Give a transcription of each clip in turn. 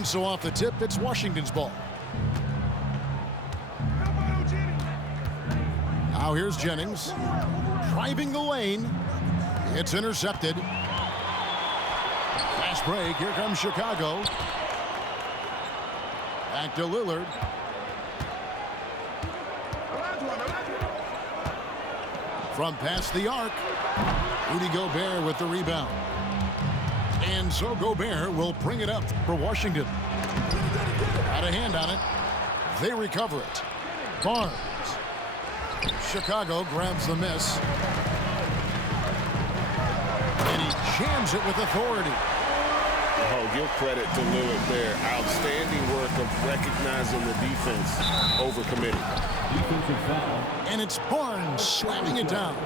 And so off the tip, it's Washington's ball. Now here's Jennings. Driving the lane. It's intercepted. Fast break. Here comes Chicago. Back to Lillard. From past the arc. Rudy Gobert with the rebound. And so Gobert will bring it up for Washington. Got a hand on it. They recover it. Barnes. Chicago grabs the miss. And he jams it with authority. Oh, give credit to Lillard there. Outstanding work of recognizing the defense over committing. And it's Barnes slamming it down.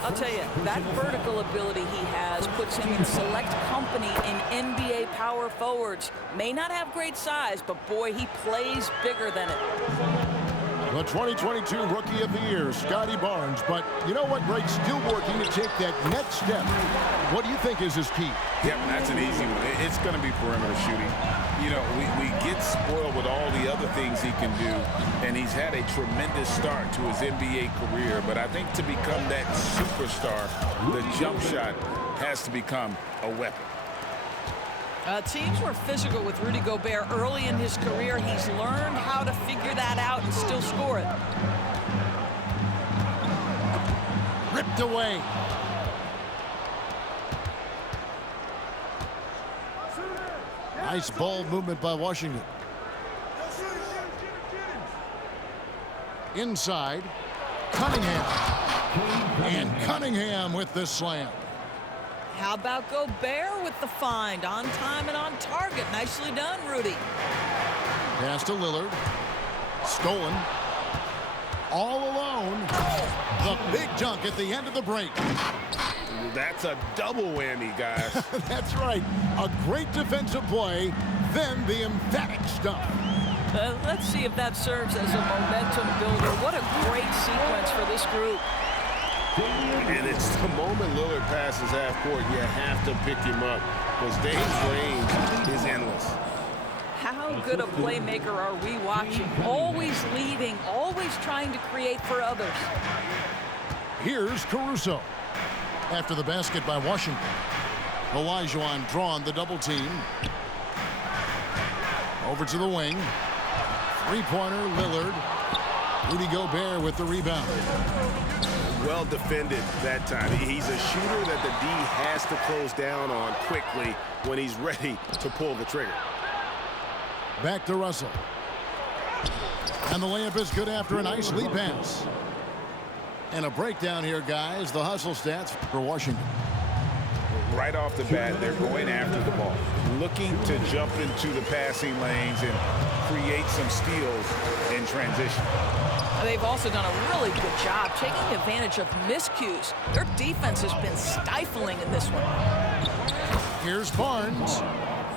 I'll tell you, that vertical ability he has puts him in select company in NBA power forwards. May not have great size, but boy, he plays bigger than it. The 2022 Rookie of the Year, Scotty Barnes. But you know what, Greg? Still working to take that next step. What do you think is his key? Yeah, that's an easy one. It's going to be perimeter shooting. You know, we get spoiled with all the other things he can do, and he's had a tremendous start to his NBA career. But I think to become that superstar, the jump shot has to become a weapon. Teams were physical with Rudy Gobert early in his career. He's learned how to figure that out and still score it. Ripped away. Nice ball movement by Washington. Inside, Cunningham. And Cunningham with the slam. How about Gobert with the find? On time and on target. Nicely done, Rudy. Pass to Lillard. Stolen. All alone. The big dunk at the end of the break. That's a double whammy, guys. That's right. A great defensive play, then the emphatic stuff. Let's see if that serves as a momentum builder. What a great sequence for this group. And it's the moment Lillard passes half court, you have to pick him up because Dame's range is endless. How good a playmaker are we watching? Always leading, always trying to create for others. Here's Caruso. After the basket by Washington. Olajuwon drawn the double team. Over to the wing. Three-pointer, Lillard. Rudy Gobert with the rebound. Well defended that time. He's a shooter that the D has to close down on quickly when he's ready to pull the trigger. Back to Russell. And the layup is good after a nice lead pass. And a breakdown here, guys. The hustle stats for Washington. Right off the bat, they're going after the ball, looking to jump into the passing lanes and create some steals in transition. They've also done a really good job taking advantage of miscues. Their defense has been stifling in this one. Here's Barnes.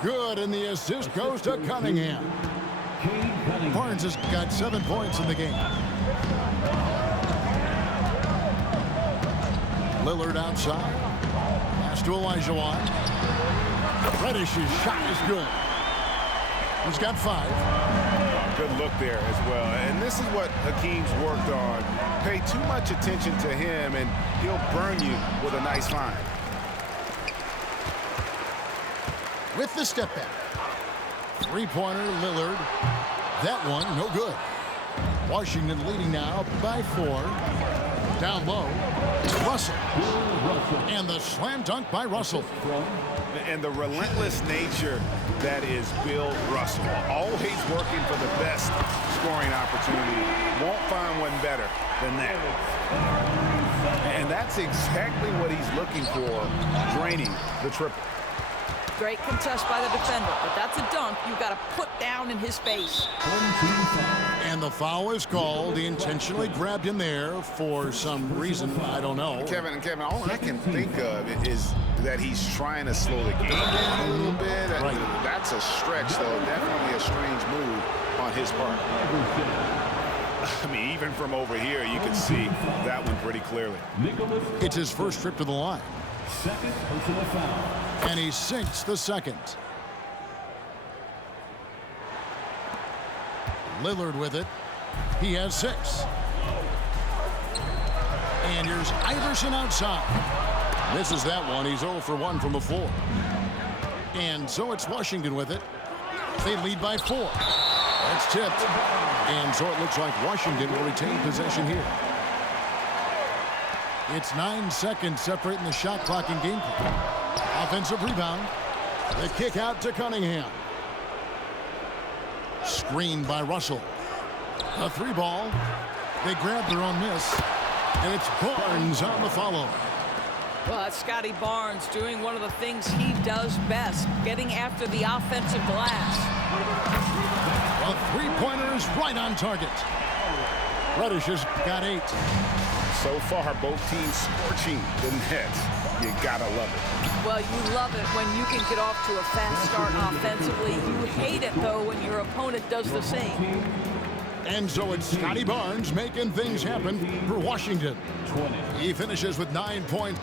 Good, and the assist goes to Cunningham. Barnes has got 7 points in the game. Lillard outside. Pass to Olajuwon. Reddish's shot is good. He's got 5. Good look there as well. And this is what Hakeem's worked on. Pay too much attention to him, and he'll burn you with a nice find. With the step back. Three-pointer, Lillard. That one, no good. Washington leading now by 4. Down low, Russell. And the slam dunk by Russell. And the relentless nature that is Bill Russell. Always working for the best scoring opportunity. Won't find one better than that. And that's exactly what he's looking for, draining the triple. Great contest by the defender, but that's a dunk you've got to put down in his face. And the foul is called. He intentionally grabbed him there for some reason. I don't know. Kevin, all I can think of is that he's trying to slow the game down a little bit. Right. That's a stretch, though. Definitely a strange move on his part. I mean, even from over here, you can see that one pretty clearly. It's his first trip to the line. Second personal foul. And he sinks the second. Lillard with it. He has 6. And here's Iverson outside. Misses that one. He's 0 for 1 from the floor. And so it's Washington with it. They lead by 4. That's tipped. And so it looks like Washington will retain possession here. It's 9 seconds separating the shot clock and game clock. Offensive rebound. The kick out to Cunningham. Screened by Russell. A 3 ball. They grab their own miss. And it's Barnes on the follow. Well, that's Scotty Barnes doing one of the things he does best, getting after the offensive glass. A 3-pointer is right on target. Reddish has got 8. So far, both teams scorching the nets. You gotta love it. Well, you love it when you can get off to a fast start offensively. You hate it, though, when your opponent does the same. And so it's Scotty Barnes making things happen for Washington. He finishes with 9 points.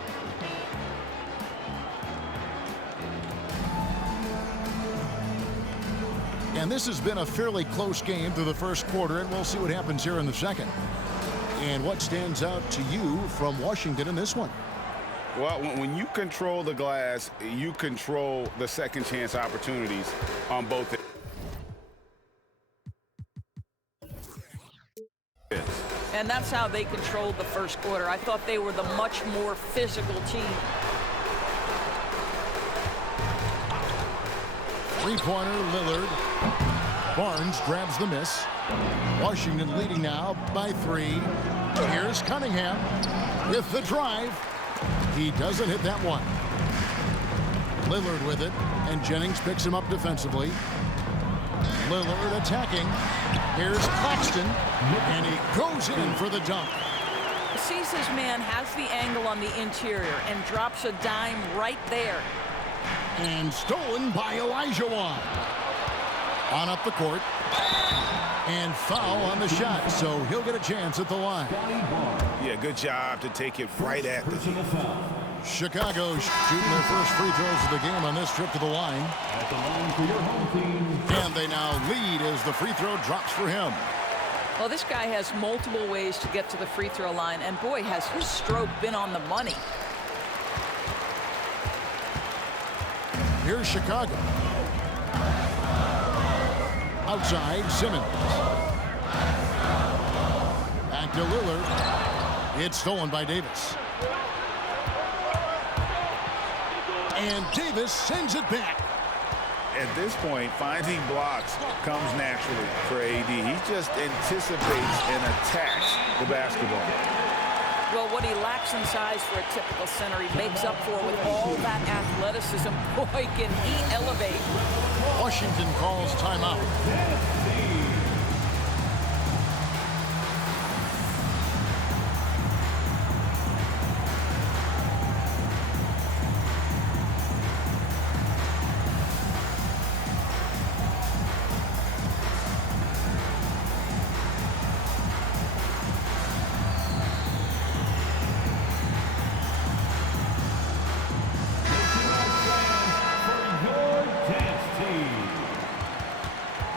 And this has been a fairly close game through the first quarter, and we'll see what happens here in the second. And what stands out to you from Washington in this one? Well, when you control the glass, you control the second chance opportunities on both ends. And that's how they controlled the first quarter. I thought they were the much more physical team. 3-pointer, Lillard. Barnes grabs the miss. Washington leading now by 3. Here's Cunningham with the drive. He doesn't hit that one. Lillard with it, and Jennings picks him up defensively. Lillard attacking. Here's Claxton, and he goes in for the dunk. Sees his man, has the angle on the interior, and drops a dime right there. And stolen by Elijah. On up the court. And foul on the shot, so he'll get a chance at the line. Yeah, good job to take it right at the Chicago shooting their first free throws of the game on this trip to the line. And they now lead as the free throw drops for him. Well, this guy has multiple ways to get to the free throw line, and boy, has his stroke been on the money. Here's Chicago. Outside, Simmons. Back to Lillard. It's stolen by Davis. And Davis sends it back. At this point, finding blocks comes naturally for AD. He just anticipates and attacks the basketball. Well, what he lacks in size for a typical center, he makes up for with all that athleticism. Boy, can he elevate. Washington calls timeout.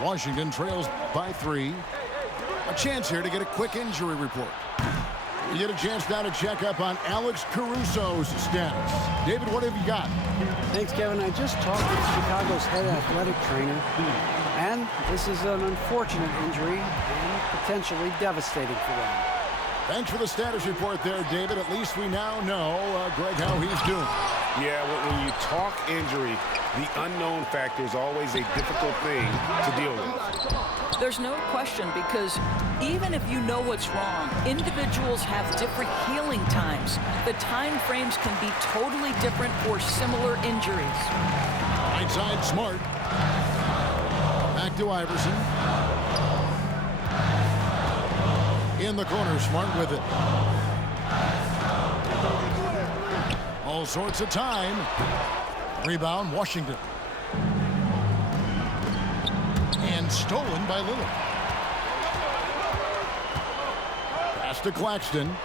Washington trails by 3. A chance here to get a quick injury report. You get a chance now to check up on Alex Caruso's status. David, what have you got? Thanks, Kevin. I just talked with Chicago's head athletic trainer, and this is an unfortunate injury and potentially devastating for them. Thanks for the status report there, David. At least we now know, Greg, how he's doing. Yeah, when you talk injury, the unknown factor is always a difficult thing to deal with. There's no question, because even if you know what's wrong, individuals have different healing times. The time frames can be totally different for similar injuries. Right side, Smart. Back to Iverson. In the corner, Smart with it. All sorts of time. Rebound, Washington. And stolen by Lillard. Pass to Claxton.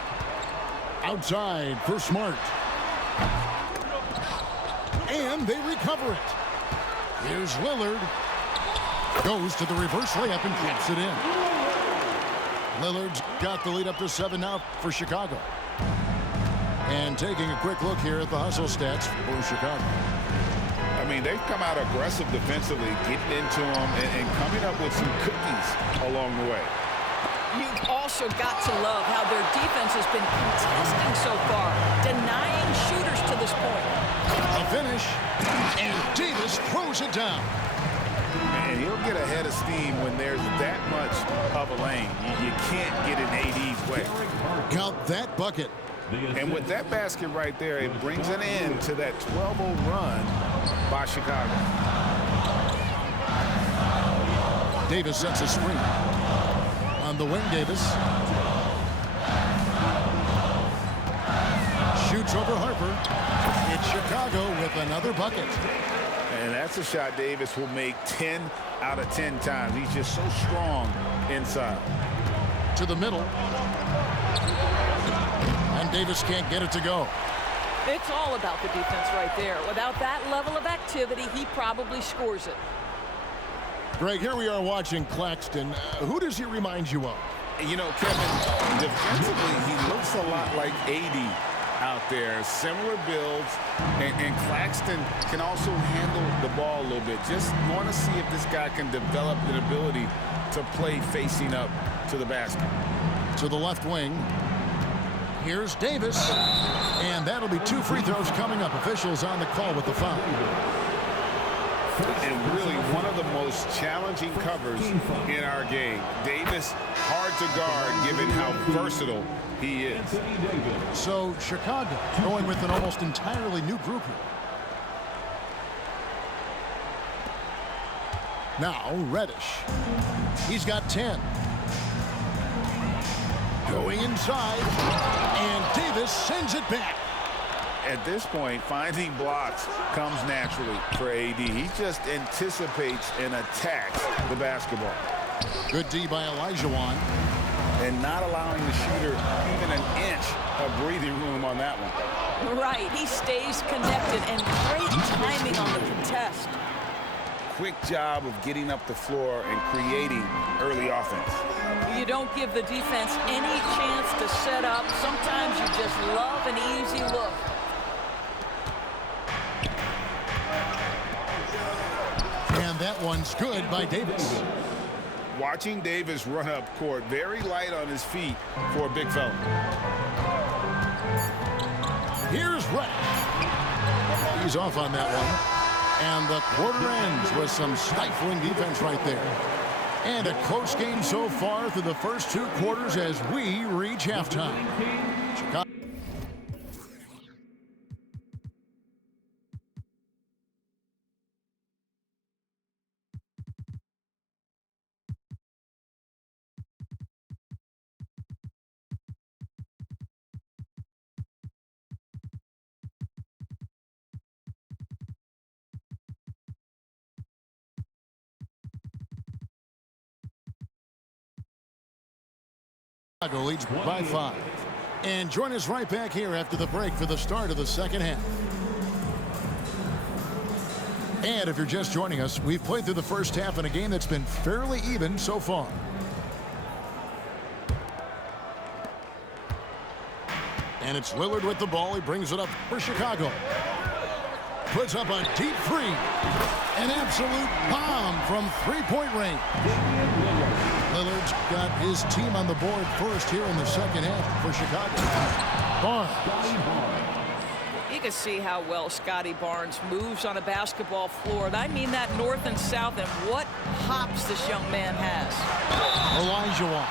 Outside for Smart. And they recover it. Here's Lillard. Goes to the reverse layup and clips it in. Lillard's got the lead up to 7 now for Chicago. And taking a quick look here at the hustle stats for Chicago. I mean, they've come out aggressive defensively, getting into them and coming up with some cookies along the way. You've also got to love how their defense has been contesting so far, denying shooters to this point. A finish, and Davis throws it down. And he'll get ahead of steam when there's that much of a lane. You can't get in AD's way. Count that bucket. And with that basket right there, it brings an end to that 12-0 run by Chicago. Davis sets a screen. On the wing, Davis. Shoots over Harper. It's Chicago with another bucket. And that's a shot Davis will make 10 out of 10 times. He's just so strong inside. To the middle. And Davis can't get it to go. It's all about the defense right there. Without that level of activity, he probably scores it. Greg, here we are watching Claxton. Who does he remind you of? You know, Kevin, defensively, he looks a lot like AD out there. Similar builds, and Claxton can also handle the ball a little bit. Just want to see if this guy can develop an ability to play facing up to the basket. To the left wing. Here's Davis. And that'll be 2 free throws coming up. Officials on the call with the foul. And really one of the most challenging covers in our game. Davis, hard to guard given how versatile he is. So Chicago going with an almost entirely new group here. Now Reddish. He's got 10. Going inside. And Davis sends it back. At this point, finding blocks comes naturally for AD. He just anticipates and attacks the basketball. Good D by Olajuwon. And not allowing the shooter even an inch of breathing room on that one. Right, he stays connected and great timing on the contest. Quick job of getting up the floor and creating early offense. You don't give the defense any chance to set up. Sometimes you just love an easy look. And that one's good by Davis. Watching Davis run up court, very light on his feet for a big fella. Here's Reddish. He's off on that one. And the quarter ends with some stifling defense right there. And a close game so far through the first 2 quarters as we reach halftime. Chicago. Chicago leads by 5. And join us right back here after the break for the start of the second half. And if you're just joining us, we've played through the first half in a game that's been fairly even so far. And it's Lillard with the ball. He brings it up for Chicago. Puts up a deep three. An absolute bomb from three-point range. Lillard's got his team on the board first here in the second half for Chicago. Barnes. You can see how well Scotty Barnes moves on a basketball floor. And I mean that north and south, and what hops this young man has. Olajuwon.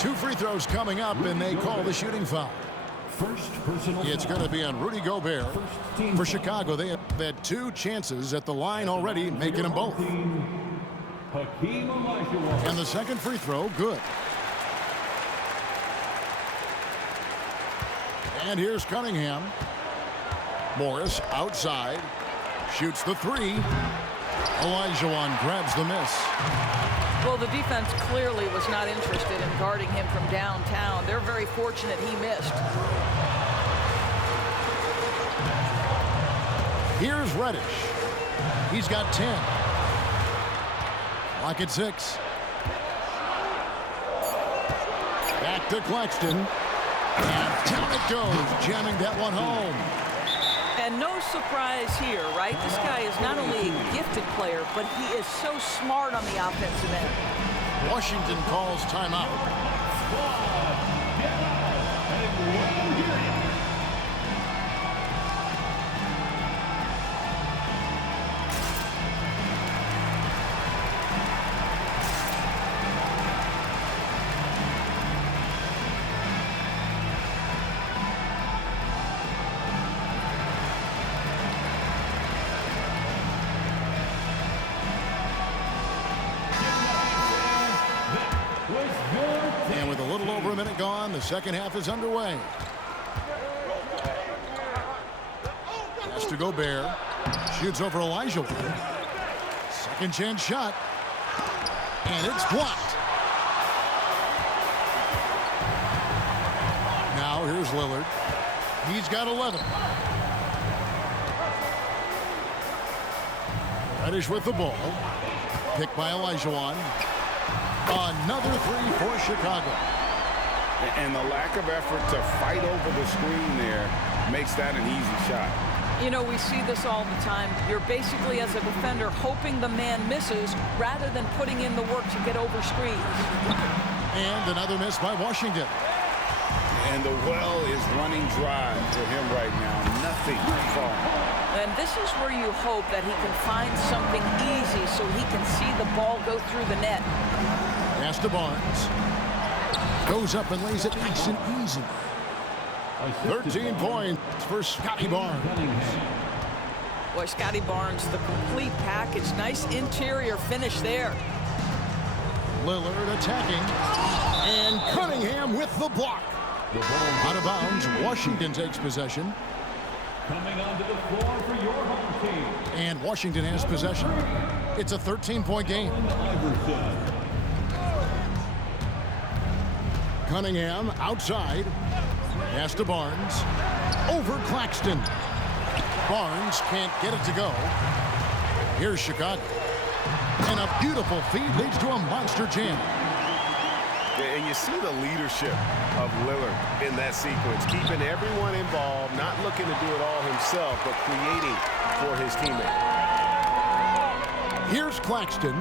2 free throws coming up, and they call the shooting foul. It's going to be on Rudy Gobert. For Chicago, they have had 2 chances at the line already, making them both. And the second free throw, good. And here's Cunningham. Morris outside. Shoots the 3. Olajuwon grabs the miss. Well, the defense clearly was not interested in guarding him from downtown. They're very fortunate he missed. Here's Reddish. He's got 10. Lock at 6. Back to Claxton. And down it goes, jamming that one home. And no surprise here, right? This guy is not only a gifted player, but he is so smart on the offensive end. Washington calls timeout. And with a little over a minute gone, the second half is underway. Has to go Bear. Shoots over Elijah. Second chance shot. And it's blocked. Now here's Lillard. He's got 11. Reddish with the ball. Picked by Elijah. Another three for Chicago. And the lack of effort to fight over the screen there makes that an easy shot. You know, we see this all the time. You're basically, as a defender, hoping the man misses rather than putting in the work to get over screens. And another miss by Washington. And the well is running dry for him right now. Nothing falling. And this is where you hope that he can find something easy so he can see the ball go through the net. Pass to Barnes. Goes up and lays it nice and easy. 13 points for Scotty Barnes. Boy, Scotty Barnes, the complete package. Nice interior finish there. Lillard attacking. And Cunningham with the block. Out of bounds, Washington takes possession. Coming onto the floor for your home team. And Washington has possession. It's a 13-point game. Cunningham outside. Pass to Barnes. Over Claxton. Barnes can't get it to go. Here's Chicago. And a beautiful feed leads to a monster jam. And you see the leadership of Lillard in that sequence, keeping everyone involved, not looking to do it all himself, but creating for his teammate. Here's Claxton.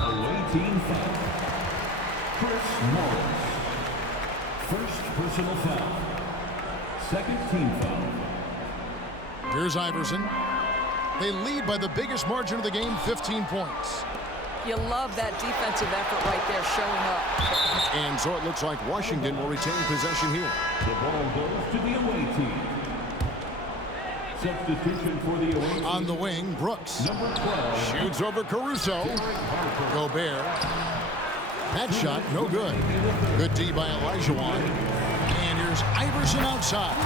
Away team foul. Chris Morris. First personal foul. Second team foul. Here's Iverson. They lead by the biggest margin of the game, 15 points. You love that defensive effort right there showing up. And so it looks like Washington will retain possession here. The ball goes to the away team. Substitution for the away team. On the wing, Brooks. Number 12. Shoots over Caruso. Gobert. That shot, no good. Good D by Elijah. And here's Iverson outside.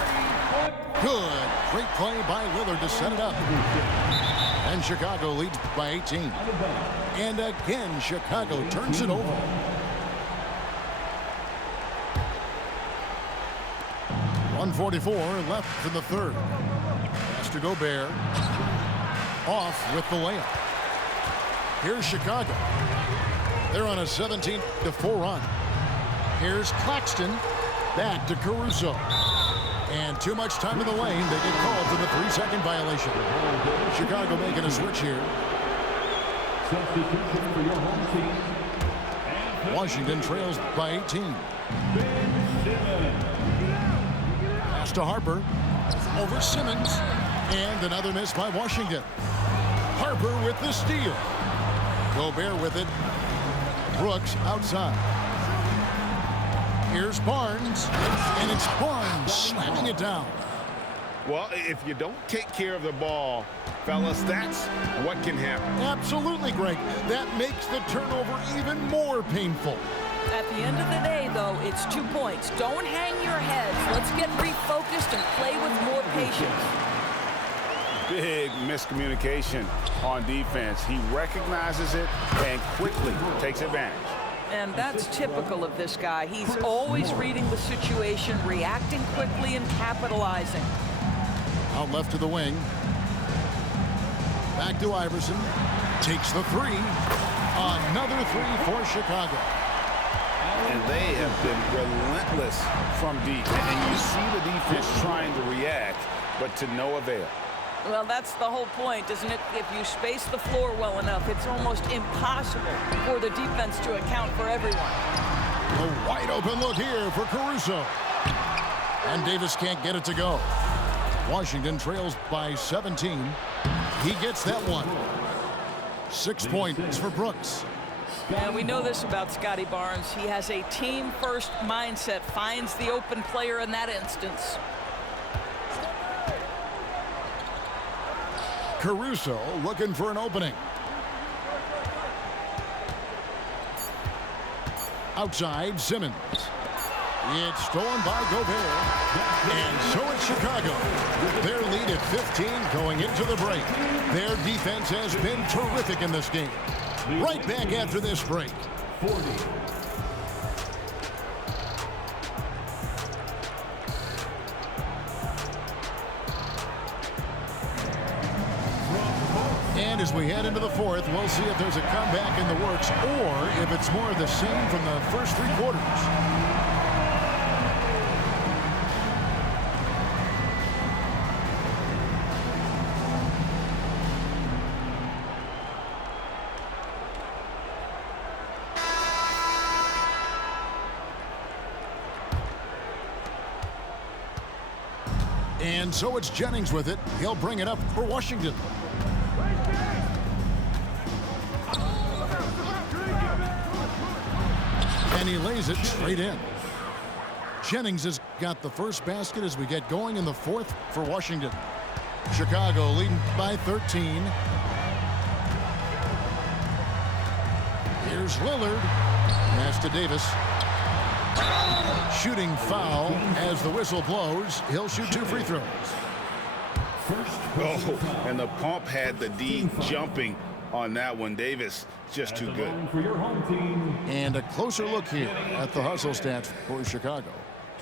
Good. Great play by Lillard to set it up. And Chicago leads by 18. And again, Chicago turns it over. .144 left in the third. Has to go Gobert. Off with the layup. Here's Chicago. They're on a 17-4 run. Here's Claxton. Back to Caruso. And too much time in the lane. They get called for the 3-second violation. Chicago making a switch here. Substitution for your home team. Washington trails by 18. Pass to Harper. Over Simmons. And another miss by Washington. Harper with the steal. Gobert with it. Brooks outside. Here's Barnes. And it's Barnes slamming it down. Well, if you don't take care of the ball, fellas, that's what can happen. Absolutely, Greg. That makes the turnover even more painful. At the end of the day, though, it's 2 points. Don't hang your heads. Let's get refocused and play with more patience. Big miscommunication on defense. He recognizes it and quickly takes advantage. And that's typical of this guy. He's always reading the situation, reacting quickly, and capitalizing. Out left to the wing. Back to Iverson. Takes the three. Another three for Chicago. And they have been relentless from deep. And you see the defense trying to react, but to no avail. Well, that's the whole point, isn't it? If you space the floor well enough, it's almost impossible for the defense to account for everyone. A wide open look here for Caruso. And Davis can't get it to go. Washington trails by 17. He gets that one. 6 points for Brooks. And we know this about Scotty Barnes. He has a team-first mindset, finds the open player in that instance. Caruso looking for an opening. Outside, Simmons. It's stolen by Gobert. And so it's Chicago. Their lead at 15 going into the break. Their defense has been terrific in this game. Right back after this break. 40. And as we head into the fourth, we'll see if there's a comeback in the works or if it's more of the same from the first three quarters. And so it's Jennings with it. He'll bring it up for Washington. And he lays it straight in. Jennings has got the first basket as we get going in the fourth for Washington. Chicago leading by 13. Here's Lillard. Pass to Davis. Shooting foul as the whistle blows. He'll shoot 2 free throws. Oh, and the pump had the D jumping on that one. Davis just too good. For your home team. And a closer look here at the hustle stats for Chicago.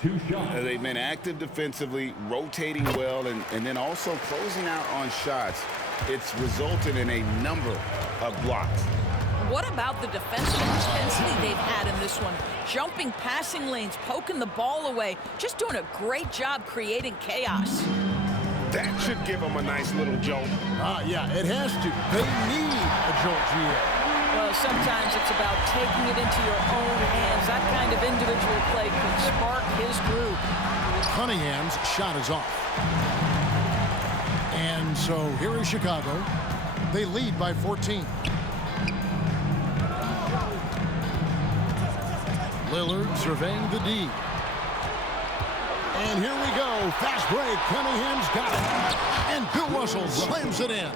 2 shots. They've been active defensively, rotating well, and then also closing out on shots. It's resulted in a number of blocks. What about the defensive intensity they've had in this one? Jumping passing lanes, poking the ball away, just doing a great job creating chaos. That should give them a nice little jolt. Yeah, it has to. They need a jolt here. Well, sometimes it's about taking it into your own hands. That kind of individual play could spark his group. Cunningham's shot is off. And so here is Chicago. They lead by 14. Lillard surveying the D. And here we go. Fast break. Cunningham's got it. And Bill Russell slams it in.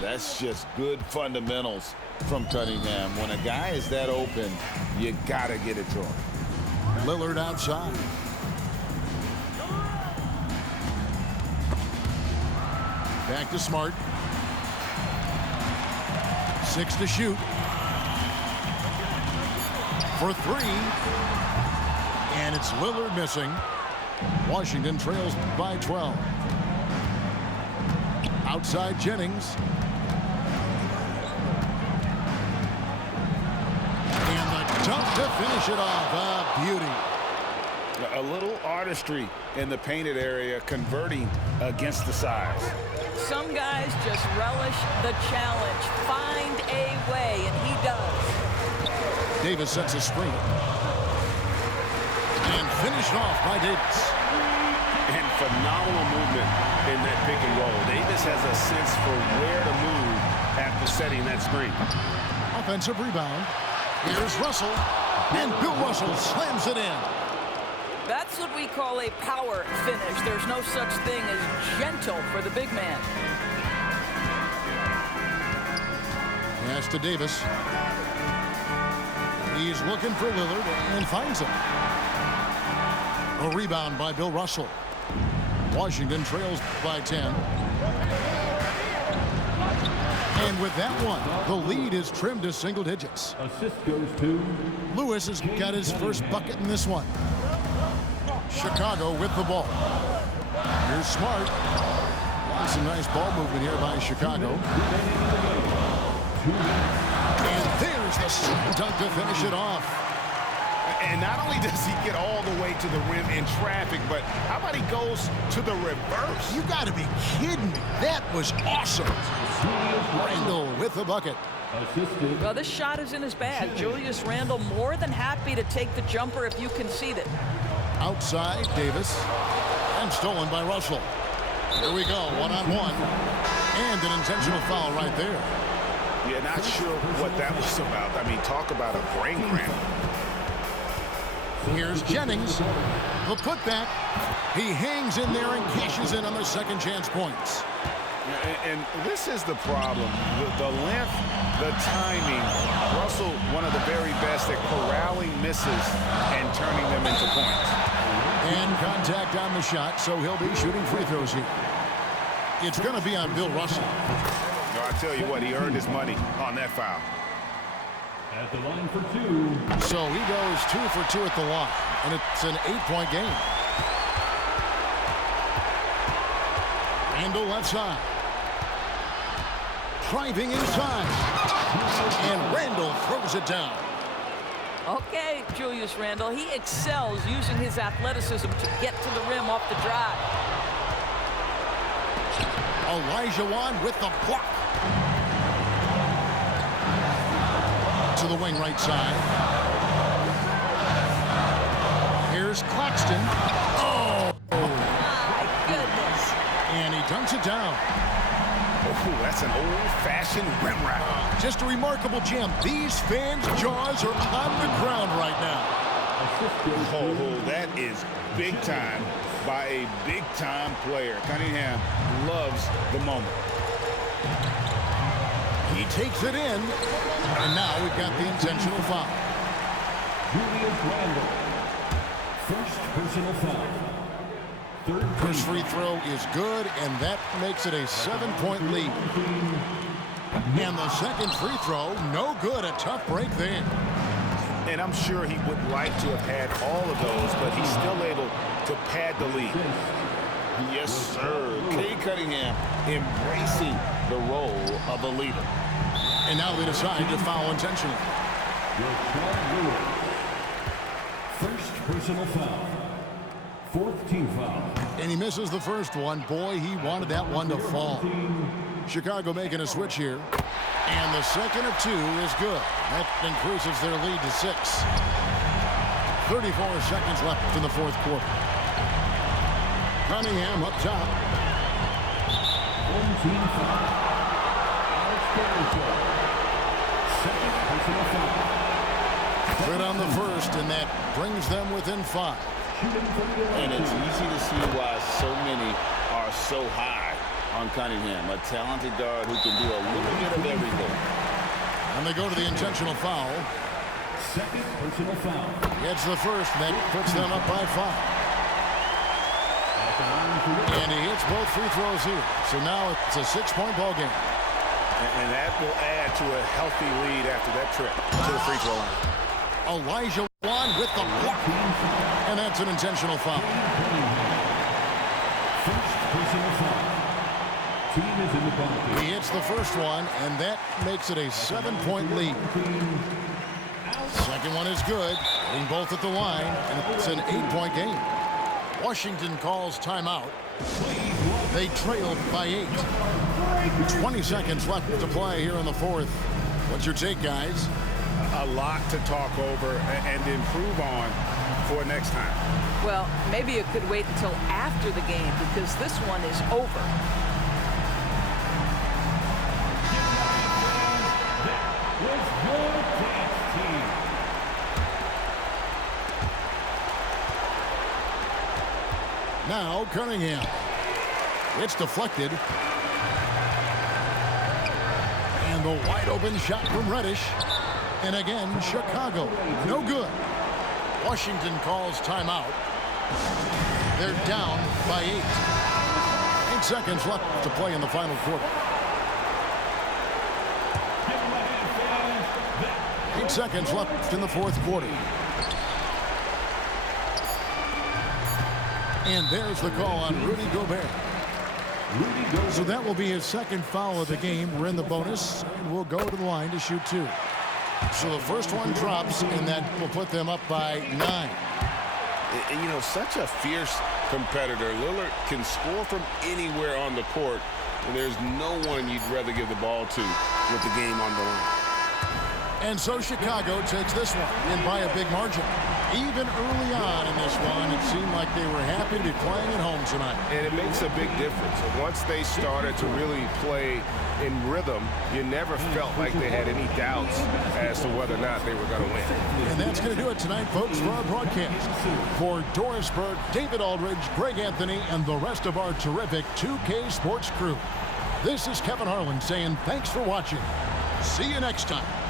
That's just good fundamentals from Cunningham. When a guy is that open, you got to get it to him. Lillard outside. Back to Smart. 6 to shoot. For 3. And it's Lillard missing. Washington trails by 12. Outside Jennings. And the dunk to finish it off. A beauty. A little artistry in the painted area, converting against the size. Some guys just relish the challenge. Find a way, and he does. Davis sets a screen. And finished off by Davis. And phenomenal movement in that pick and roll. Davis has a sense for where to move after setting that screen. Offensive rebound. Here's Russell. And Bill Russell slams it in. That's what we call a power finish. There's no such thing as gentle for the big man. Pass to Davis. He's looking for Lillard and finds him. A rebound by Bill Russell. Washington trails by 10. And with that one, the lead is trimmed to single digits. Assist goes to Lewis has got his first bucket in this one. Chicago with the ball. Here's Smart. Some nice ball movement here by Chicago. And there's the slam dunk to finish it off. And not only does he get all the way to the rim in traffic, but how about he goes to the reverse? You got to be kidding me. That was awesome. Randle with the bucket. Well, this shot is in his bag. Julius Randle more than happy to take the jumper if you concede it. Outside, Davis. And stolen by Russell. Here we go, one-on-one. And an intentional foul right there. Yeah, not sure what that was about. I mean, talk about a brain cramp. Here's Jennings. The putback. He hangs in there and cashes in on the second chance points. And this is the problem. The length, the timing. Russell, one of the very best at corralling misses and turning them into points. And contact on the shot, so he'll be shooting free throws here. It's going to be on Bill Russell. No, I tell you what, he earned his money on that foul. At the line for 2. So he goes 2 for 2 at the line, and it's an 8-point game. Randle left side. Driving inside. And Randle throws it down. Okay, Julius Randle, he excels using his athleticism to get to the rim off the drive. Elijah Wan with the block. To the wing right side. Here's Claxton. Oh! My goodness. And he dunks it down. Oh, that's an old-fashioned rim wrap. Just a remarkable jam. These fans' jaws are on the ground right now. Oh, that is big time by a big-time player. Cunningham loves the moment. He takes it in. And now we've got the intentional foul. Julius Randle. First personal foul. First free throw is good, and that makes it a 7-point lead. And the second free throw, no good. A tough break there. And I'm sure he would like to have had all of those, but he's still able to pad the lead. Yes, sir. Cade Cunningham embracing the role of a leader. And now they decide to foul intentionally. First personal foul. Fourth team foul. And he misses the first one. Boy, he wanted that one to fall. Chicago making a switch here. And the second of 2 is good. That increases their lead to 6. 34 seconds left in the fourth quarter. Cunningham up top. One team foul. Alex Caruso. Second personal foul. Good on the first, and that brings them within 5. And it's easy to see why so many are so high on Cunningham, a talented guard who can do a little bit of everything. And they go to the intentional foul. Second personal foul. It's the first, that puts them up by 5. And he hits both free throws here. So now it's a 6-point ball game. And that will add to a healthy lead after that trip to the free throw line. Elijah Wan with the block. And that's an intentional foul. First personal foul. Team is in the penalty. He hits the first one, and that makes it a 7-point lead. Second one is good. Hitting both at the line, and it's an 8-point game. Washington calls timeout. They trailed by 8. 20 seconds left to play here in the fourth. What's your take, guys? A lot to talk over and improve on for next time. Well, maybe it could wait until after the game because this one is over. Was your dance team. Now Cunningham. It's deflected. And the wide open shot from Reddish. And again, Chicago. No good. Washington calls timeout. They're down by 8. 8 seconds left to play in the final quarter. 8 seconds left in the fourth quarter. And there's the call on Rudy Gobert. So that will be his second foul of the game. We're in the bonus, and we'll go to the line to shoot 2. So the first one drops, and that will put them up by 9. And, you know, such a fierce competitor. Lillard can score from anywhere on the court, and there's no one you'd rather give the ball to with the game on the line. And so Chicago takes this one, and by a big margin. Even early on in this one, it seemed like they were happy to be playing at home tonight. And it makes a big difference. Once they started to really play in rhythm, you never felt like they had any doubts as to whether or not they were going to win. And that's going to do it tonight, folks, for our broadcast. For Doris Burke, David Aldridge, Greg Anthony, and the rest of our terrific 2K Sports crew, this is Kevin Harlan saying thanks for watching. See you next time.